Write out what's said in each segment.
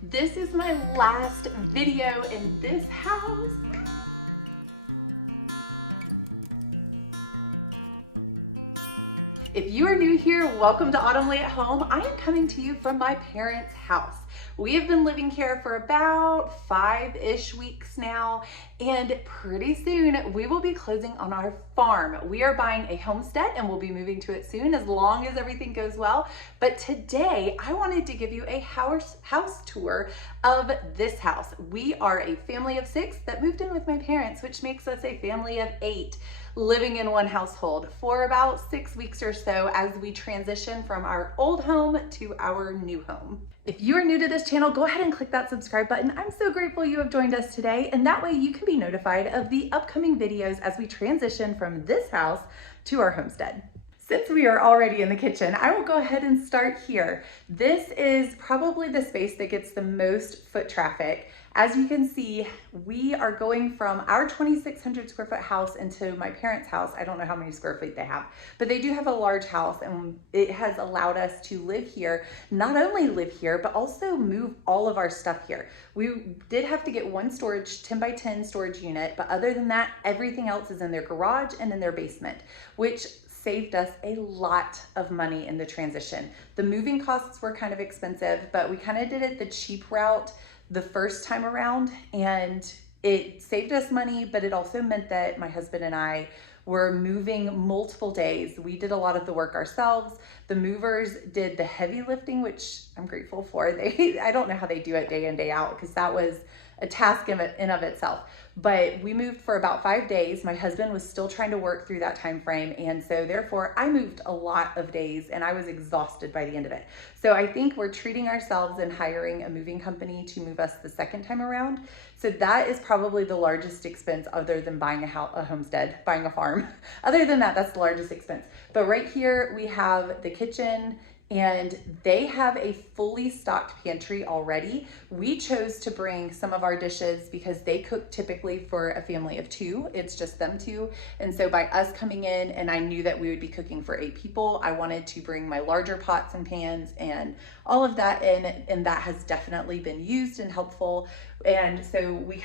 This is my last video in this house. If you are new here, welcome to Autumnly at Home. I am coming to you from my parents' house. We have been living here for about 5-ish weeks now, and pretty soon we will be closing on our farm. We are buying a homestead and we'll be moving to it soon as long as everything goes well. But today I wanted to give you a house tour of this house. We are a family of 6 that moved in with my parents, which makes us a family of 8 living in one household for about 6 weeks or so as we transition from our old home to our new home. If you are new to this channel, go ahead and click that subscribe button. I'm so grateful you have joined us today, and that way you can be notified of the upcoming videos as we transition from this house to our homestead. Since we are already in the kitchen, I will go ahead and start here. This is probably the space that gets the most foot traffic. As you can see, we are going from our 2,600 square foot house into my parents' house. I don't know how many square feet they have, but they do have a large house, and it has allowed us to live here, not only live here, but also move all of our stuff here. We did have to get one storage 10 by 10 storage unit, but other than that, everything else is in their garage and in their basement, which saved us a lot of money in the transition. The moving costs were kind of expensive, but we kind of did it the cheap route the first time around, and it saved us money, but it also meant that my husband and I were moving multiple days. We did a lot of the work ourselves. The movers did the heavy lifting, which I'm grateful for. I don't know how they do it day in, day out, because that was a task in and of itself. But we moved for about 5 days. My husband was still trying to work through that time frame, and so therefore I moved a lot of days and I was exhausted by the end of it. So I think we're treating ourselves and hiring a moving company to move us the second time around. So that is probably the largest expense other than buying a homestead, buying a farm. Other than that, that's the largest expense. But right here we have the kitchen, and they have a fully stocked pantry already. We chose to bring some of our dishes because they cook typically for a family of 2. It's just them 2. And so by us coming in, and I knew that we would be cooking for 8 people, I wanted to bring my larger pots and pans and all of that in, and that has definitely been used and helpful. And so we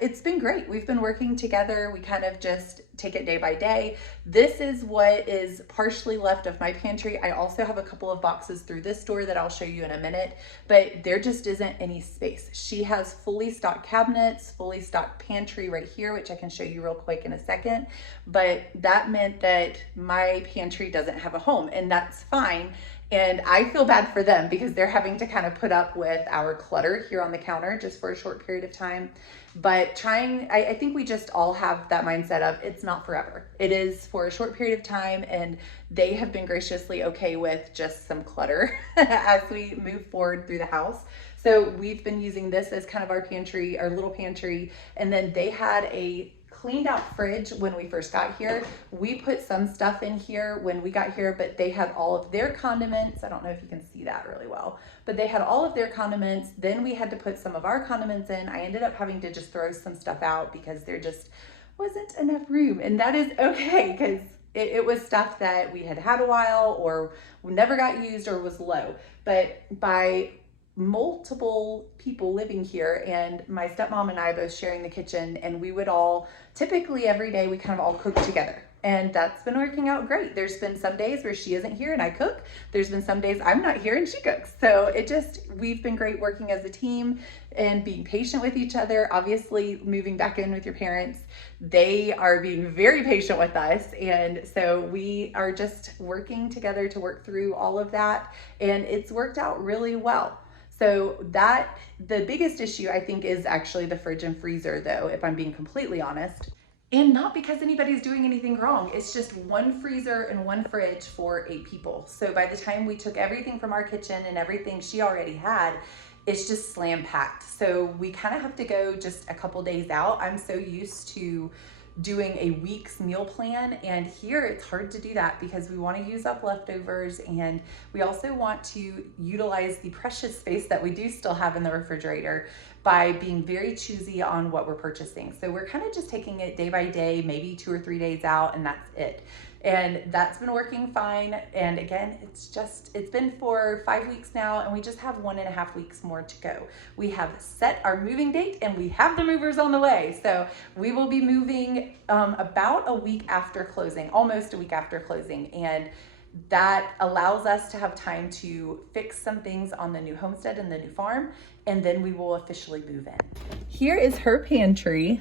it's been great. We've been working together. We kind of just take it day by day. This is what is partially left of my pantry. I also have a couple of boxes through this door that I'll show you in a minute, but there just isn't any space. She has fully stocked cabinets, fully stocked pantry right here, which I can show you real quick in a second. But that meant that my pantry doesn't have a home, and that's fine. And I feel bad for them because they're having to kind of put up with our clutter here on the counter just for a short period of time. But I think we just all have that mindset of it's not forever. It is for a short period of time, and they have been graciously okay with just some clutter as we move forward through the house. So we've been using this as kind of our pantry, our little pantry, and then they had a cleaned out fridge when we first got here. We put some stuff in here when we got here, but they had all of their condiments. I don't know if you can see that really well, but they had all of their condiments. Then we had to put some of our condiments in. I ended up having to just throw some stuff out because there just wasn't enough room, and that is okay because it was stuff that we had had a while or never got used or was low. But by multiple people living here, and my stepmom and I both sharing the kitchen, and we would all typically every day we kind of all cook together, and that's been working out great. There's been some days where she isn't here and I cook. There's been some days I'm not here and she cooks. So we've been great working as a team and being patient with each other. Obviously, moving back in with your parents, they are being very patient with us, and so we are just working together to work through all of that, and it's worked out really well. So the biggest issue I think is actually the fridge and freezer, though, if I'm being completely honest. And not because anybody's doing anything wrong. It's just one freezer and one fridge for 8 people. So by the time we took everything from our kitchen and everything she already had, it's just slam packed. So we kind of have to go just a couple days out. I'm so used to doing a week's meal plan, and here it's hard to do that because we want to use up leftovers, and we also want to utilize the precious space that we do still have in the refrigerator by being very choosy on what we're purchasing. So we're kind of just taking it day by day, maybe 2 or 3 days out, and that's it. And that's been working fine. And again, it's been for 5 weeks now, and we just have 1.5 weeks more to go. We have set our moving date and we have the movers on the way. So we will be moving about a week after closing, almost a week after closing. And that allows us to have time to fix some things on the new homestead and the new farm, and then we will officially move in. Here is her pantry,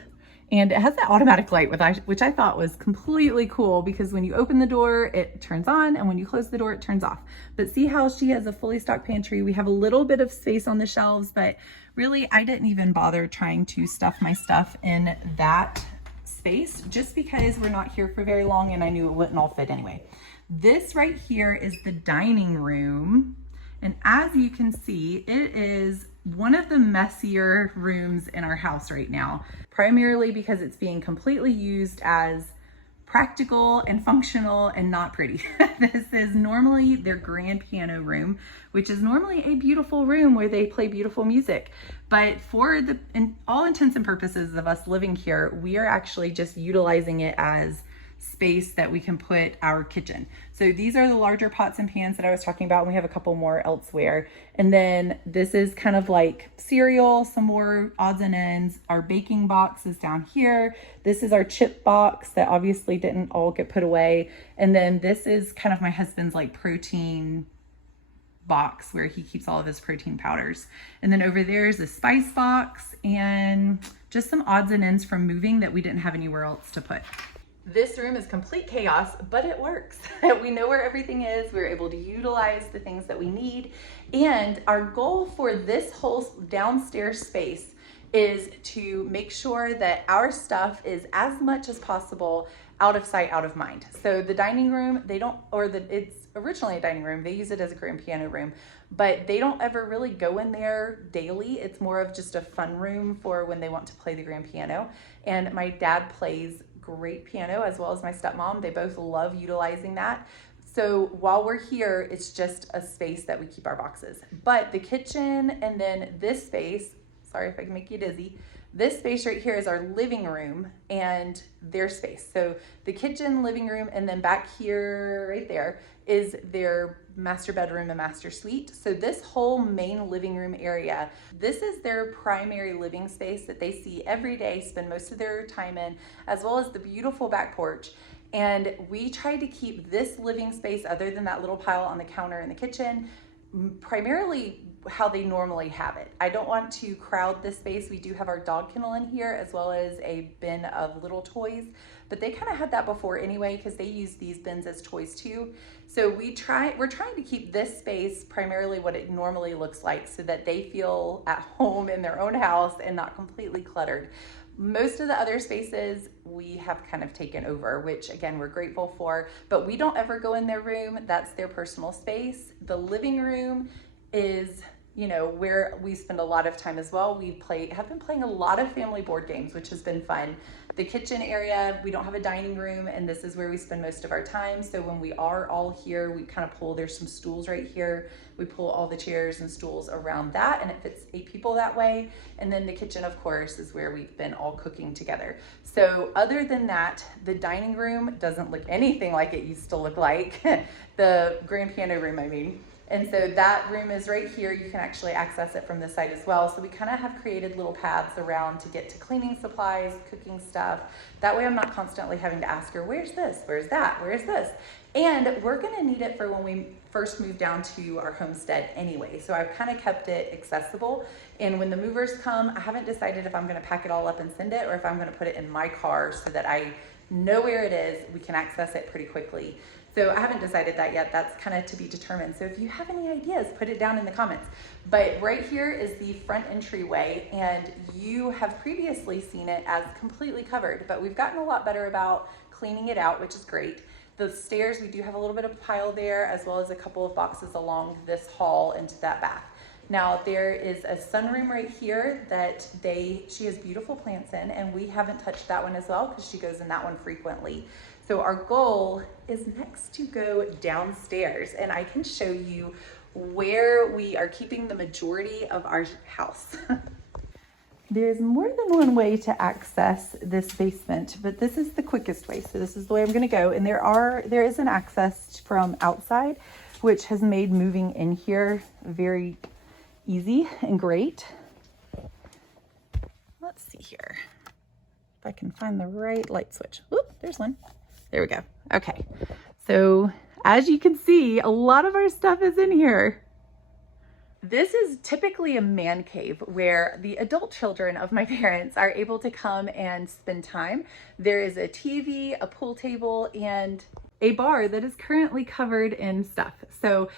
and it has that automatic light, which I thought was completely cool, because when you open the door, it turns on, and when you close the door, it turns off. But see how she has a fully stocked pantry? We have a little bit of space on the shelves, but really I didn't even bother trying to stuff my stuff in that space, just because we're not here for very long and I knew it wouldn't all fit anyway. This right here is the dining room. And as you can see, it is one of the messier rooms in our house right now, primarily because it's being completely used as practical and functional and not pretty. This is normally their grand piano room, which is normally a beautiful room where they play beautiful music. But for all intents and purposes of us living here, we are actually just utilizing it as space that we can put our kitchen. So these are the larger pots and pans that I was talking about, and we have a couple more elsewhere. And then this is kind of like cereal, some more odds and ends. Our baking box is down here. This is our chip box that obviously didn't all get put away. And then this is kind of my husband's like protein box where he keeps all of his protein powders. And then over there is a spice box and just some odds and ends from moving that we didn't have anywhere else to put. This room is complete chaos, but it works. We know where everything is. We're able to utilize the things that we need. And our goal for this whole downstairs space is to make sure that our stuff is as much as possible out of sight, out of mind. So the dining room, it's originally a dining room. They use it as a grand piano room, but they don't ever really go in there daily. It's more of just a fun room for when they want to play the grand piano. And my dad plays great piano, as well as my stepmom. They both love utilizing that. So while we're here, it's just a space that we keep our boxes. But the kitchen and then this space, sorry if I can make you dizzy, this space right here is our living room and their space. So the kitchen, living room, and then back here, right there, is their master bedroom and master suite. So this whole main living room area, this is their primary living space that they see every day, spend most of their time in, as well as the beautiful back porch. And we try to keep this living space, other than that little pile on the counter in the kitchen, primarily how they normally have it. I don't want to crowd this space. We do have our dog kennel in here, as well as a bin of little toys, but they kind of had that before anyway, because they use these bins as toys too. So we're trying to keep this space primarily what it normally looks like, so that they feel at home in their own house and not completely cluttered. Most of the other spaces we have kind of taken over, which again, we're grateful for, but we don't ever go in their room. That's their personal space. The living room is, where we spend a lot of time as well. Have been playing a lot of family board games, which has been fun. The kitchen area, we don't have a dining room, and this is where we spend most of our time. So when we are all here, we kind of pull, there's some stools right here. We pull all the chairs and stools around that, and it fits 8 people that way. And then the kitchen, of course, is where we've been all cooking together. So other than that, the dining room doesn't look anything like it used to look like. The grand piano room, I mean. And so that room is right here. You can actually access it from this side as well. So we kind of have created little paths around to get to cleaning supplies, cooking stuff. That way I'm not constantly having to ask her, where's this? Where's that? Where's this? And we're gonna need it for when we first move down to our homestead anyway. So I've kind of kept it accessible. And when the movers come, I haven't decided if I'm gonna pack it all up and send it, or if I'm gonna put it in my car so that I know where it is, we can access it pretty quickly. So I haven't decided that yet. That's kind of to be determined. So if you have any ideas, put it down in the comments. But right here is the front entryway, and you have previously seen it as completely covered, but we've gotten a lot better about cleaning it out, which is great. The stairs, we do have a little bit of a pile there, as well as a couple of boxes along this hall into that bath. Now there is a sunroom right here that she has beautiful plants in, and we haven't touched that one as well because she goes in that one frequently. So our goal is next to go downstairs, and I can show you where we are keeping the majority of our house. There's more than one way to access this basement, but this is the quickest way. So this is the way I'm going to go. And there is an access from outside, which has made moving in here very easy and great. Let's see here if I can find the right light switch. Oop, there's one. There we go. Okay. So as you can see, a lot of our stuff is in here. This is typically a man cave where the adult children of my parents are able to come and spend time. There is a TV, a pool table, and a bar that is currently covered in stuff. So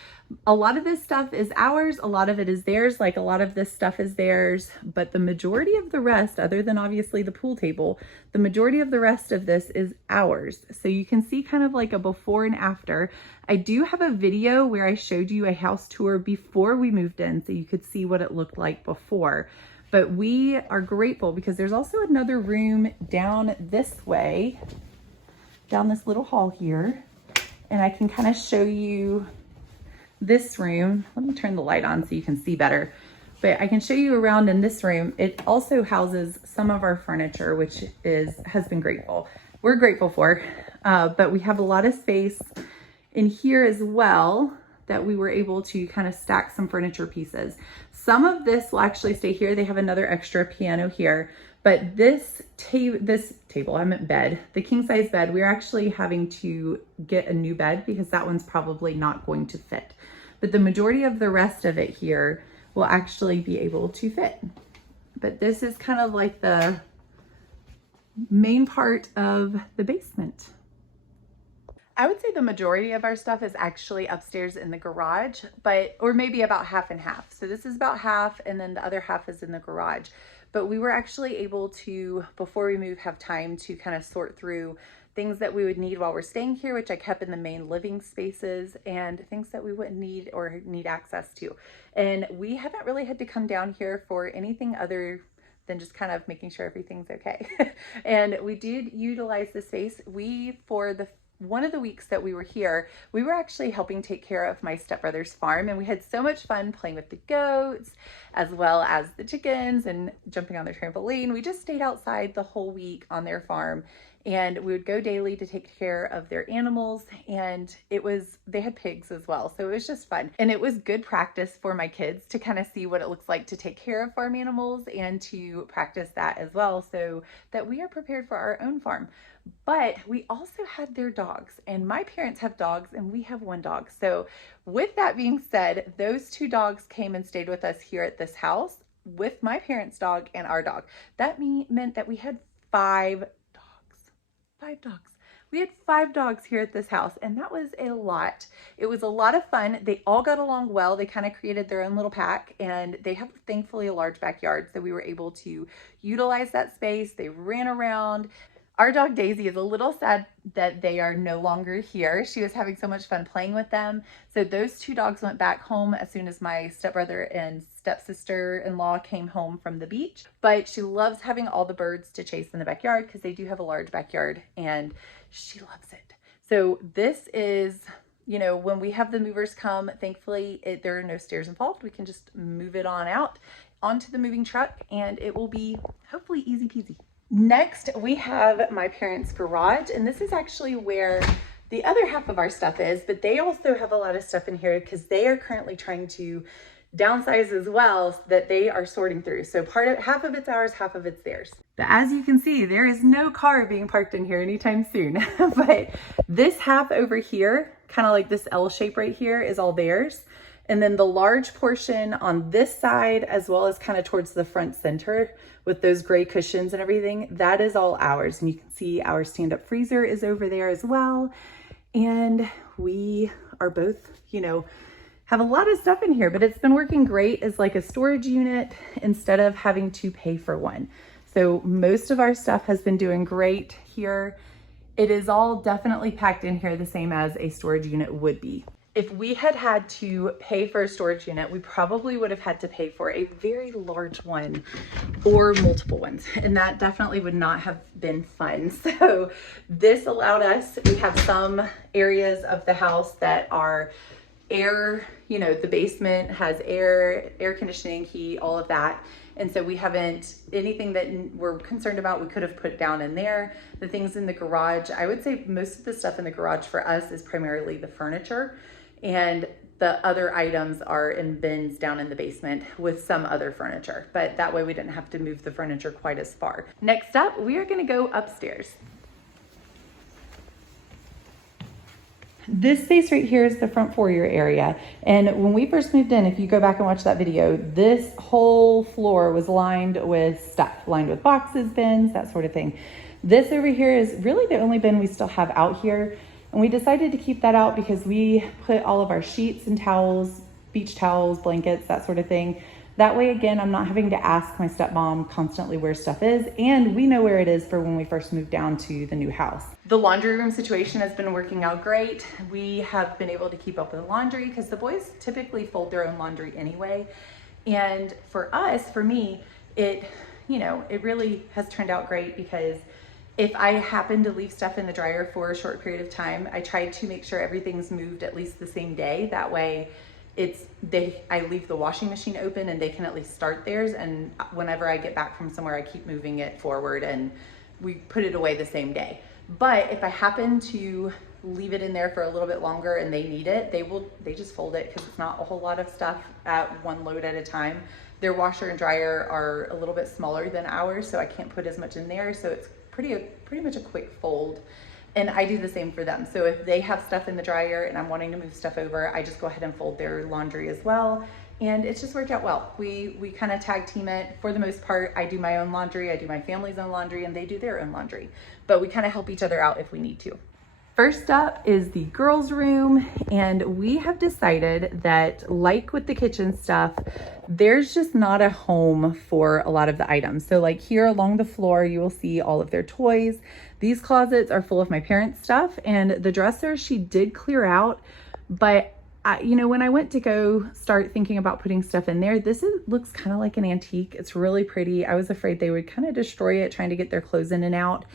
a lot of this stuff is ours, a lot of it is theirs, like a lot of this stuff is theirs, but the majority of the rest, other than obviously the pool table, the majority of the rest of this is ours. So you can see kind of like a before and after. I do have a video where I showed you a house tour before we moved in, so you could see what it looked like before. But we are grateful because there's also another room down this way, down this little hall here, and I can kind of show you this room. Let me turn the light on so you can see better, but I can show you around in this room. It also houses some of our furniture, which has been we're grateful for, but we have a lot of space in here as well that we were able to kind of stack some furniture pieces. Some of this will actually stay here. They have another extra piano here. But this table, I meant bed, the king size bed, we're actually having to get a new bed because that one's probably not going to fit. But the majority of the rest of it here will actually be able to fit. But this is kind of like the main part of the basement. I would say the majority of our stuff is actually upstairs in the garage, or maybe about half and half. So this is about half, and then the other half is in the garage. But we were actually able to, before we move, have time to kind of sort through things that we would need while we're staying here, which I kept in the main living spaces, and things that we wouldn't need or need access to. And we haven't really had to come down here for anything other than just kind of making sure everything's okay. And we did utilize the space. One of the weeks that we were here, we were actually helping take care of my stepbrother's farm, and we had so much fun playing with the goats as well as the chickens and jumping on their trampoline. We just stayed outside the whole week on their farm, and we would go daily to take care of their animals, and they had pigs as well, so it was just fun. And it was good practice for my kids to kind of see what it looks like to take care of farm animals and to practice that as well, so that we are prepared for our own farm. But we also had their dogs, and my parents have dogs and we have one dog. So with that being said, those two dogs came and stayed with us here at this house with my parents' dog and our dog. That meant that we had 5 dogs. 5 dogs. We had 5 dogs here at this house, and that was a lot. It was a lot of fun. They all got along well. They kind of created their own little pack, and they have thankfully a large backyard, so we were able to utilize that space. They ran around. Our dog Daisy is a little sad that they are no longer here. She was having so much fun playing with them. So those 2 dogs went back home as soon as my stepbrother and stepsister-in-law came home from the beach. But she loves having all the birds to chase in the backyard because they do have a large backyard, and she loves it. So this is, when we have the movers come, thankfully there are no stairs involved. We can just move it on out onto the moving truck, and it will be hopefully easy peasy. Next, we have my parents' garage, and this is actually where the other half of our stuff is, but they also have a lot of stuff in here because they are currently trying to downsize as well, so that they are sorting through. So half of it's ours, half of it's theirs. But as you can see, there is no car being parked in here anytime soon. But this half over here, kind of like this L shape right here, is all theirs. And then the large portion on this side, as well as kind of towards the front center with those gray cushions and everything, that is all ours. And you can see our stand-up freezer is over there as well. And we are both, have a lot of stuff in here, but it's been working great as like a storage unit instead of having to pay for one. So most of our stuff has been doing great here. It is all definitely packed in here the same as a storage unit would be. If we had had to pay for a storage unit, we probably would have had to pay for a very large one or multiple ones. And that definitely would not have been fun. So this allowed us, we have some areas of the house that are air, you know, the basement has air conditioning, heat, all of that. And so we haven't, anything that we're concerned about, we could have put down in there. The things in the garage, I would say most of the stuff in the garage for us is primarily the furniture, and the other items are in bins down in the basement with some other furniture. But that way we didn't have to move the furniture quite as far. Next up, we are gonna go upstairs. This space right here is the front foyer area. And when we first moved in, if you go back and watch that video, this whole floor was lined with stuff, lined with boxes, bins, that sort of thing. This over here is really the only bin we still have out here. And we decided to keep that out because we put all of our sheets and towels, beach towels, blankets, that sort of thing. That way, again, I'm not having to ask my stepmom constantly where stuff is, and we know where it is for when we first moved down to the new house. The laundry room situation has been working out great. We have been able to keep up with the laundry because the boys typically fold their own laundry anyway. And for us, for me, it really has turned out great because if I happen to leave stuff in the dryer for a short period of time, I try to make sure everything's moved at least the same day. That way, I leave the washing machine open and they can at least start theirs, and whenever I get back from somewhere, I keep moving it forward and we put it away the same day. But if I happen to leave it in there for a little bit longer and they need it, they just fold it because it's not a whole lot of stuff at one load at a time. Their washer and dryer are a little bit smaller than ours, so I can't put as much in there, so it's pretty much a quick fold. And I do the same for them. So if they have stuff in the dryer and I'm wanting to move stuff over, I just go ahead and fold their laundry as well. And it's just worked out well. We kind of tag team it. For the most part, I do my own laundry, I do my family's own laundry, and they do their own laundry. But we kind of help each other out if we need to. First up is the girls' room, and we have decided that, like with the kitchen stuff, there's just not a home for a lot of the items. So like here along the floor, you will see all of their toys. These closets are full of my parents' stuff, and the dresser she did clear out, but when I went to go start thinking about putting stuff in there, looks kind of like an antique. It's really pretty. I was afraid they would kind of destroy it trying to get their clothes in and out.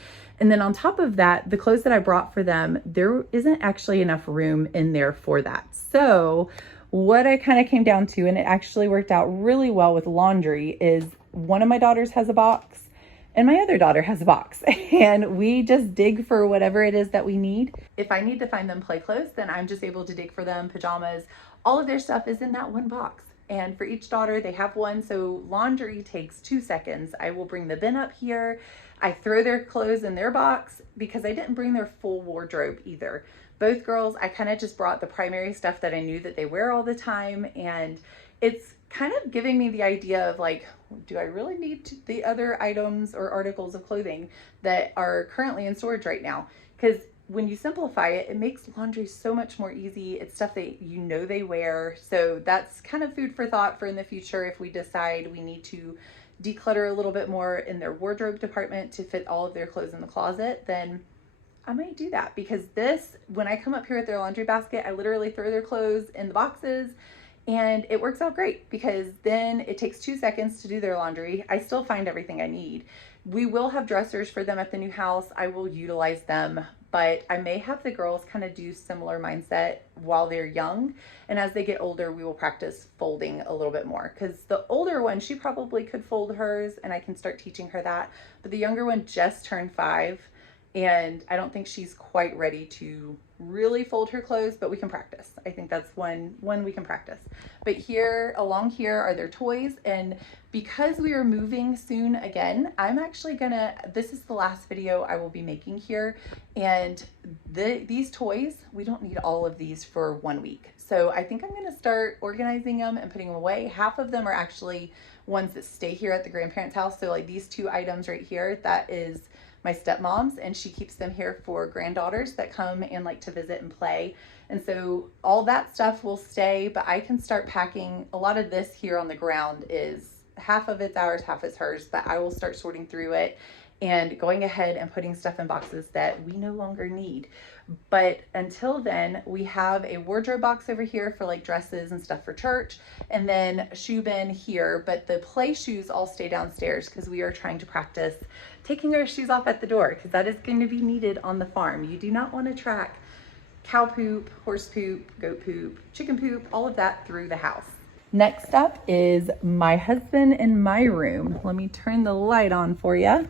And then on top of that, the clothes that I brought for them, there isn't actually enough room in there for that. So what I kind of came down to, and it actually worked out really well with laundry, is one of my daughters has a box and my other daughter has a box, and we just dig for whatever it is that we need. If I need to find them play clothes, then I'm just able to dig for them pajamas. All of their stuff is in that one box. And for each daughter, they have one. So laundry takes 2 seconds. I will bring the bin up here. I throw their clothes in their box because I didn't bring their full wardrobe either. Both girls, I kind of just brought the primary stuff that I knew that they wear all the time. And it's kind of giving me the idea of like, do I really need the other items or articles of clothing that are currently in storage right now? Because when you simplify it, it makes laundry so much more easy. It's stuff that you know they wear. So that's kind of food for thought for in the future. If we decide we need to declutter a little bit more in their wardrobe department to fit all of their clothes in the closet, then I might do that. Because when I come up here with their laundry basket, I literally throw their clothes in the boxes, and it works out great because then it takes 2 seconds to do their laundry. I still find everything I need. We will have dressers for them at the new house. I will utilize them, but I may have the girls kind of do similar mindset while they're young. And as they get older, we will practice folding a little bit more, because the older one, she probably could fold hers and I can start teaching her that. But the younger one just turned 5, and I don't think she's quite ready to really fold her clothes, but we can practice. I think that's one we can practice. But along here are their toys, and because we are moving soon again, I'm actually this is the last video I will be making here, and these toys, we don't need all of these for 1 week. So I think I'm gonna start organizing them and putting them away. Half of them are actually ones that stay here at the grandparents' house. So like these 2 items right here, that is my stepmom's, and she keeps them here for granddaughters that come and like to visit and play. And so all that stuff will stay, but I can start packing. A lot of this here on the ground is half of it's ours, half is hers, but I will start sorting through it and going ahead and putting stuff in boxes that we no longer need. But until then, we have a wardrobe box over here for like dresses and stuff for church, and then a shoe bin here, but the play shoes all stay downstairs because we are trying to practice taking our shoes off at the door, because that is going to be needed on the farm. You do not want to track cow poop, horse poop, goat poop, chicken poop, all of that through the house. Next up is my husband and my room. Let me turn the light on for you.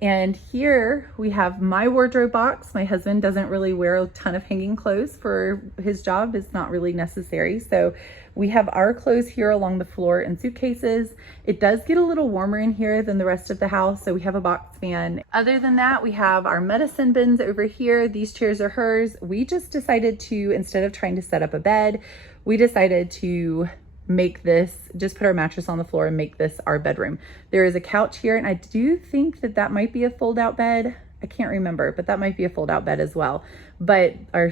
And here we have my wardrobe box. My husband doesn't really wear a ton of hanging clothes for his job. It's not really necessary. So we have our clothes here along the floor in suitcases. It does get a little warmer in here than the rest of the house, so we have a box fan. Other than that, we have our medicine bins over here. These chairs are hers. We just decided to, instead of trying to set up a bed, we decided to make this, just put our mattress on the floor and make this our bedroom. There is a couch here, and I do think that that might be a fold-out bed. I can't remember, but that might be a fold-out bed as well. But our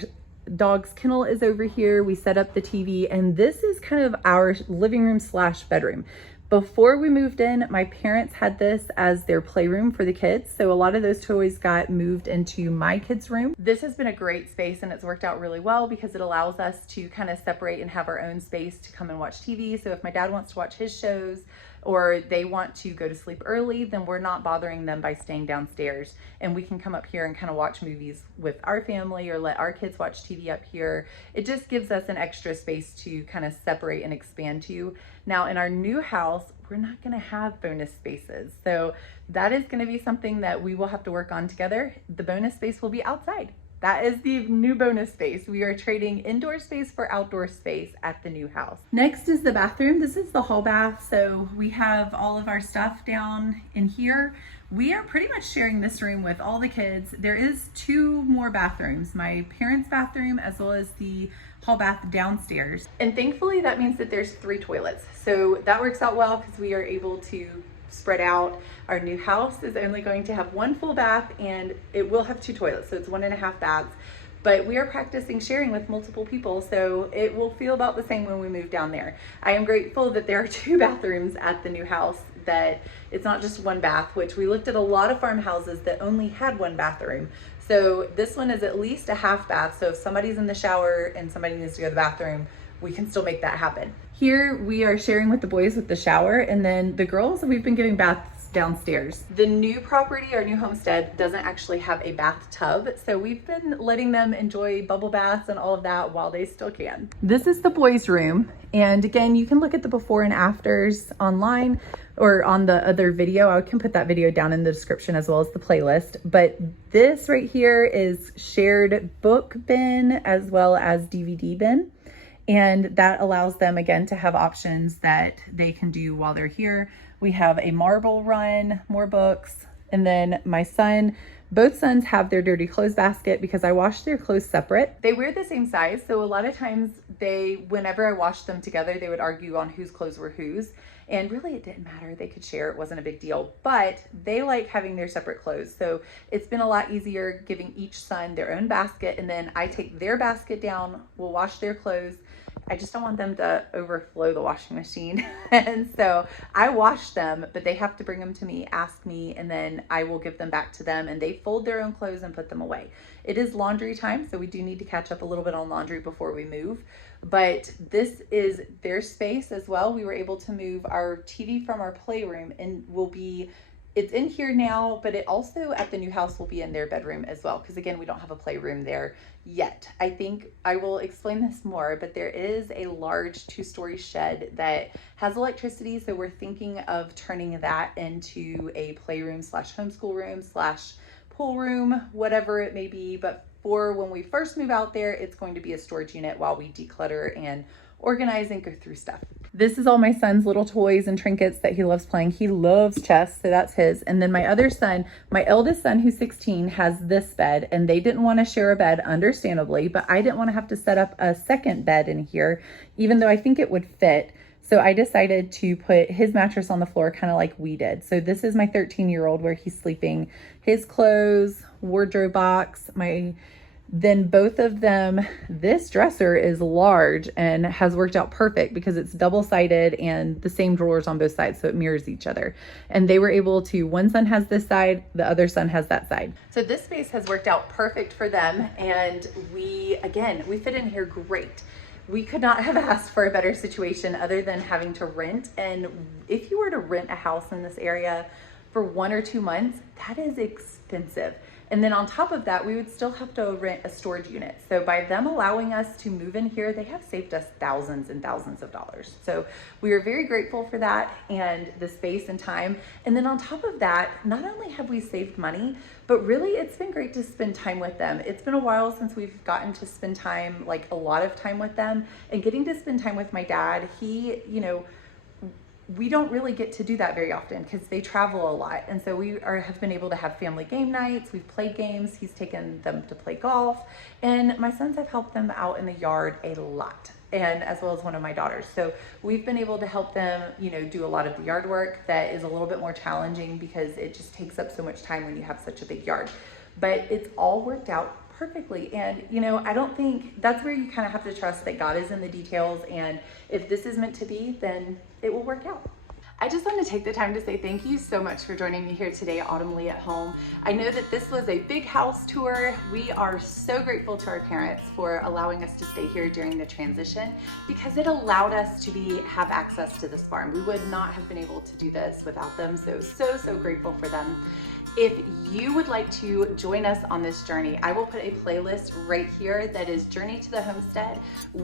dog's kennel is over here. We set up the TV, and this is kind of our living room slash bedroom. Before we moved in, my parents had this as their playroom for the kids. So a lot of those toys got moved into my kids' room. This has been a great space, and it's worked out really well because it allows us to kind of separate and have our own space to come and watch TV. So if my dad wants to watch his shows or they want to go to sleep early, then we're not bothering them by staying downstairs. And we can come up here and kind of watch movies with our family or let our kids watch TV up here. It just gives us an extra space to kind of separate and expand to. Now in our new house, we're not gonna have bonus spaces. So that is gonna be something that we will have to work on together. The bonus space will be outside. That is the new bonus space. We are trading indoor space for outdoor space at the new house. Next is the bathroom. This is the hall bath. So we have all of our stuff down in here. We are pretty much sharing this room with all the kids. There is 2 more bathrooms, my parents' bathroom as well as the hall bath downstairs. And thankfully that means that there's 3 toilets. So that works out well because we are able to spread out. Our new house is only going to have 1 full bath, and it will have 2 toilets, so it's 1.5 baths. But we are practicing sharing with multiple people, so it will feel about the same when we move down there. I am grateful that there are 2 bathrooms at the new house, that it's not just 1 bath, which we looked at a lot of farmhouses that only had 1 bathroom. So this one is at least a half bath, so if somebody's in the shower and somebody needs to go to the bathroom, we can still make that happen. Here we are sharing with the boys with the shower, and then the girls, we've been giving baths downstairs. The new property, our new homestead, doesn't actually have a bathtub, so we've been letting them enjoy bubble baths and all of that while they still can. This is the boys' room, and again, you can look at the before and afters online or on the other video. I can put that video down in the description as well as the playlist. But this right here is shared book bin as well as DVD bin. And that allows them, again, to have options that they can do while they're here. We have a marble run, more books, and then my son, both sons have their dirty clothes basket because I wash their clothes separate. They wear the same size, so a lot of times whenever I washed them together, they would argue on whose clothes were whose. And really it didn't matter, they could share, it wasn't a big deal, but they like having their separate clothes. So it's been a lot easier giving each son their own basket, and then I take their basket down, we'll wash their clothes. I just don't want them to overflow the washing machine. And so I wash them, but they have to bring them to me, ask me, and then I will give them back to them, and they fold their own clothes and put them away. It is laundry time, so we do need to catch up a little bit on laundry before we move. But this is their space as well. We were able to move our TV from our playroom, and it's in here now, but it also at the new house will be in their bedroom as well. Because again, we don't have a playroom there yet. I think I will explain this more, but there is a large 2-story shed that has electricity. So we're thinking of turning that into a playroom slash homeschool room slash pool room, whatever it may be. But for when we first move out there, it's going to be a storage unit while we declutter and organize and go through stuff. This is all my son's little toys and trinkets that he loves playing. He loves chess, so that's his. And then my other son, my eldest son, who's 16, has this bed, and they didn't want to share a bed, understandably, but I didn't want to have to set up a second bed in here, even though I think it would fit. So I decided to put his mattress on the floor, kind of like we did. So this is my 13-year-old where he's sleeping. His clothes, wardrobe box, then both of them, this dresser is large and has worked out perfect because it's double-sided and the same drawers on both sides, so it mirrors each other. And they were able to, one son has this side, the other son has that side. So this space has worked out perfect for them, and we fit in here great. We could not have asked for a better situation other than having to rent. And if you were to rent a house in this area for 1 or 2 months, that is expensive. And then on top of that, we would still have to rent a storage unit. So by them allowing us to move in here, they have saved us thousands and thousands of dollars. So we are very grateful for that and the space and time. And then on top of that, not only have we saved money, but really it's been great to spend time with them. It's been a while since we've gotten to spend time, like a lot of time with them, and getting to spend time with my dad. He, we don't really get to do that very often because they travel a lot. And so have been able to have family game nights. We've played games. He's taken them to play golf. And my sons have helped them out in the yard a lot, and as well as one of my daughters. So we've been able to help them, do a lot of the yard work that is a little bit more challenging because it just takes up so much time when you have such a big yard. But it's all worked out perfectly. And, I don't think that's where you kind of have to trust that God is in the details. And if this is meant to be, then it will work out. I just want to take the time to say thank you so much for joining me here today at Autumnly at Home. I know that this was a big house tour. We are so grateful to our parents for allowing us to stay here during the transition because it allowed us to have access to this farm. We would not have been able to do this without them. So grateful for them. If you would like to join us on this journey, I will put a playlist right here that is Journey to the Homestead.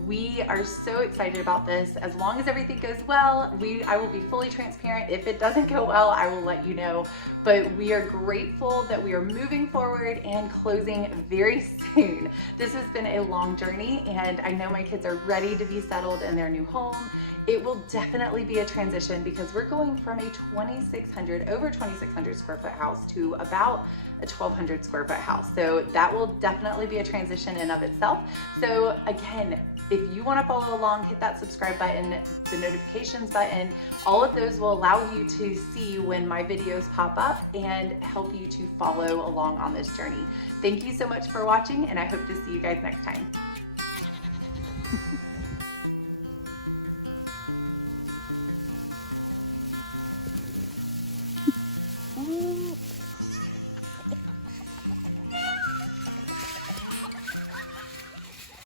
We are so excited about this. As long as everything goes well, I will be fully transparent. If it doesn't go well, I will let you know. But we are grateful that we are moving forward and closing very soon. This has been a long journey, and I know my kids are ready to be settled in their new home. It will definitely be a transition because we're going from a over 2,600 square foot house to about a 1,200 square foot house. So that will definitely be a transition in of itself. So again, if you want to follow along, hit that subscribe button, the notifications button. All of those will allow you to see when my videos pop up and help you to follow along on this journey. Thank you so much for watching, and I hope to see you guys next time.